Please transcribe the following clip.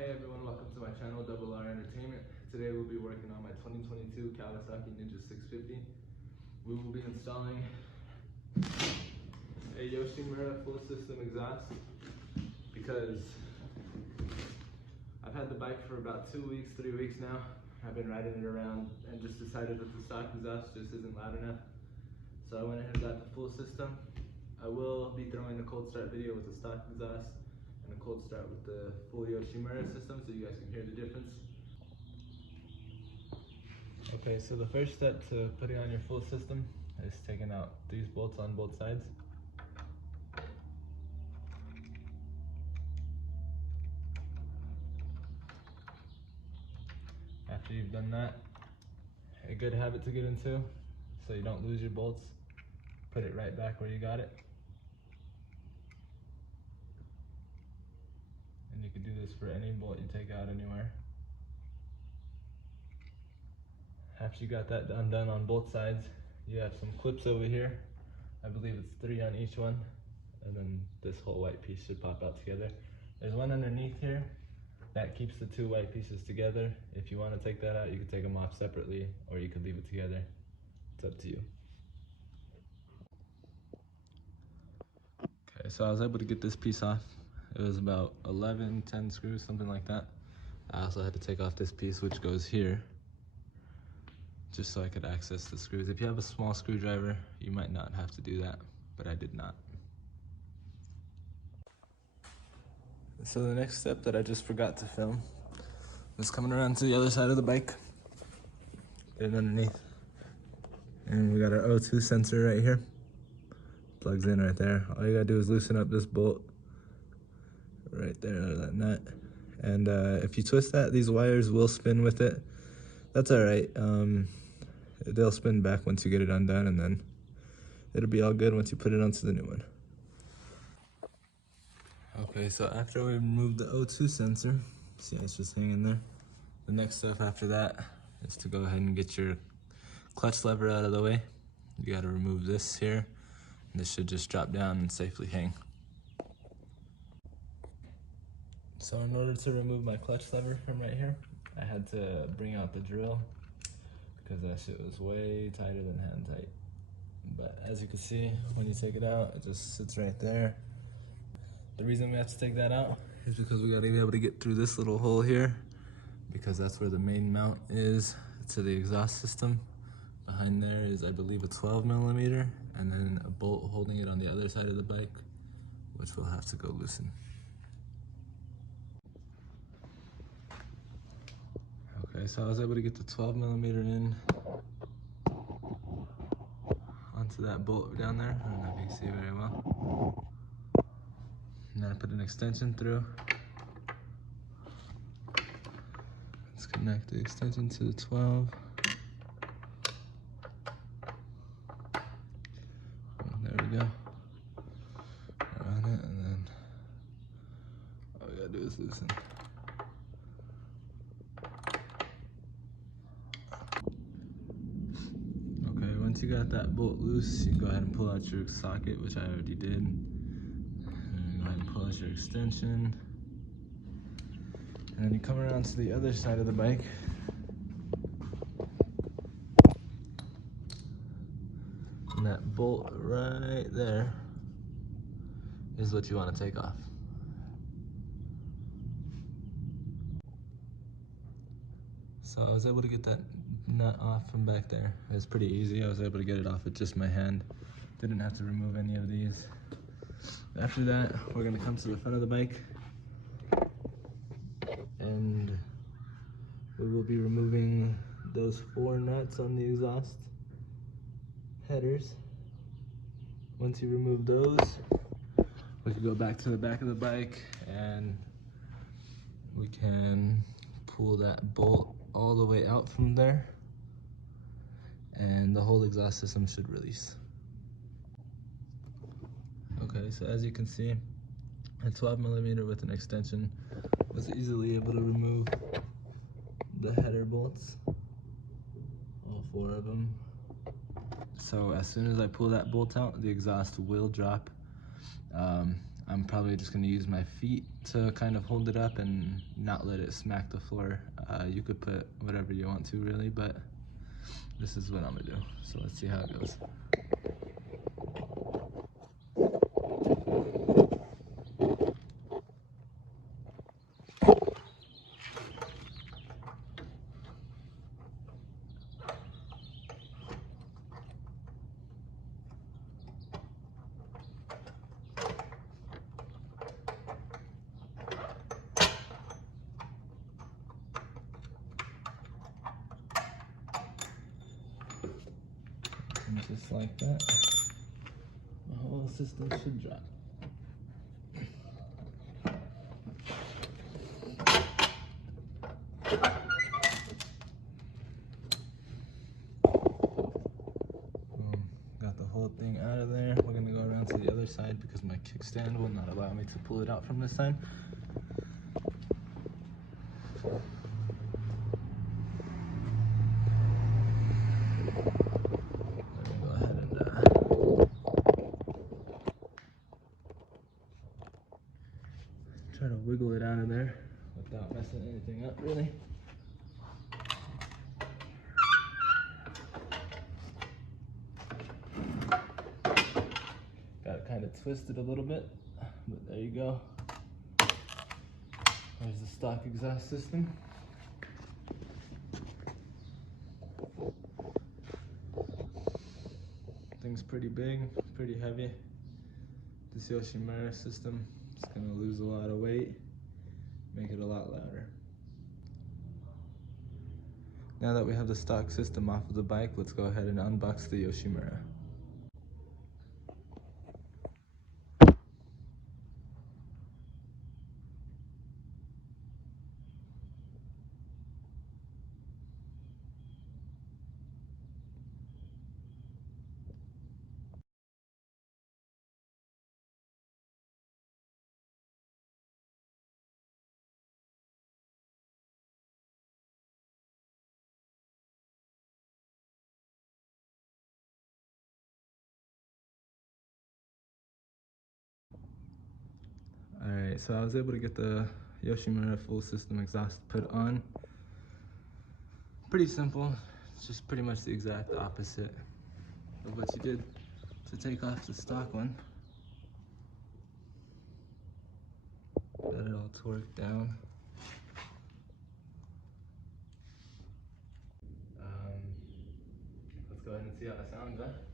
Hey everyone, welcome to my channel, Double R Entertainment. Today we'll be working on my 2022 Kawasaki Ninja 650. We will be installing a Yoshimura full system exhaust because I've had the bike for about 2 weeks, 3 weeks now. I've been riding it around and just decided that the stock exhaust just isn't loud enough. So I went ahead and got the full system. I will be throwing a cold start video with the stock exhaust and a cold start with the full Yoshimura system so you guys can hear the difference. Okay, so the first step to putting on your full system is taking out these bolts on both sides. After you've done that, a good habit to get into so you don't lose your bolts, put it right back where you got it. And you can do this for any bolt you take out anywhere. After you got that undone on both sides, you have some clips over here. I believe it's 3 on each one. And then this whole white piece should pop out together. There's one underneath here that keeps the 2 white pieces together. If you want to take that out, you can take them off separately, or you could leave it together. It's up to you. Okay, so I was able to get this piece off. It was about 11, 10 screws, something like that. I also had to take off this piece, which goes here, just so I could access the screws. If you have a small screwdriver, you might not have to do that, but I did not. So the next step that I just forgot to film was coming around to the other side of the bike, get it underneath, and we got our O2 sensor right here. Plugs in right there. All you gotta do is loosen up this bolt right there, that nut. And if you twist that, these wires will spin with it. That's all right. They'll spin back once you get it undone, and then it'll be all good once you put it onto the new one. Okay, so after we removed the O2 sensor, see it's just hanging there. The next step after that is to go ahead and get your clutch lever out of the way. You gotta remove this here, and this should just drop down and safely hang. So in order to remove my clutch lever from right here, I had to bring out the drill because that shit was way tighter than hand tight. But as you can see, when you take it out, it just sits right there. The reason we have to take that out is because we gotta be able to get through this little hole here, because that's where the main mount is to the exhaust system. Behind there is, I believe, a 12mm, and then a bolt holding it on the other side of the bike, which we'll have to go loosen. Okay, so I was able to get the 12mm in onto that bolt down there. I don't know if you can see it very well. And then I put an extension through. Let's connect the extension to the 12. There we go. On it, and then all we gotta do is loosen. Okay, once you got that bolt loose, you can go ahead and pull out your socket, which I already did. And go ahead and pull out your extension. And then you come around to the other side of the bike. And that bolt right there is what you want to take off. So I was able to get that nut off from back there. It was pretty easy. I was able to get it off with just my hand. Didn't have to remove any of these. After that, we're gonna come to the front of the bike, and we will be removing those 4 nuts on the exhaust headers. Once you remove those, we can go back to the back of the bike and we can pull that bolt all the way out from there, and the whole exhaust system should release. Okay, so as you can see, a 12mm with an extension was easily able to remove the header bolts, all 4 of them. So as soon as I pull that bolt out, the exhaust will drop. I'm probably just gonna use my feet to kind of hold it up and not let it smack the floor. You could put whatever you want to really, but this is what I'm gonna do. So let's see how it goes. And just like that, the whole system should drop. Got the whole thing out of there. We're gonna go around to the other side because my kickstand will not allow me to pull it out from this side. Try to wiggle it out of there without messing anything up, really. Got it kind of twisted a little bit, but there you go. There's the stock exhaust system. Thing's pretty big, pretty heavy. This Yoshimura system is gonna lose a lot of weight, make it a lot louder. Now that we have the stock system off of the bike, let's go ahead and unbox the Yoshimura. Alright, so I was able to get the Yoshimura full system exhaust put on. Pretty simple, it's just pretty much the exact opposite of what you did to take off the stock one. Got it all torqued down. Let's go ahead and see how it sounds, huh?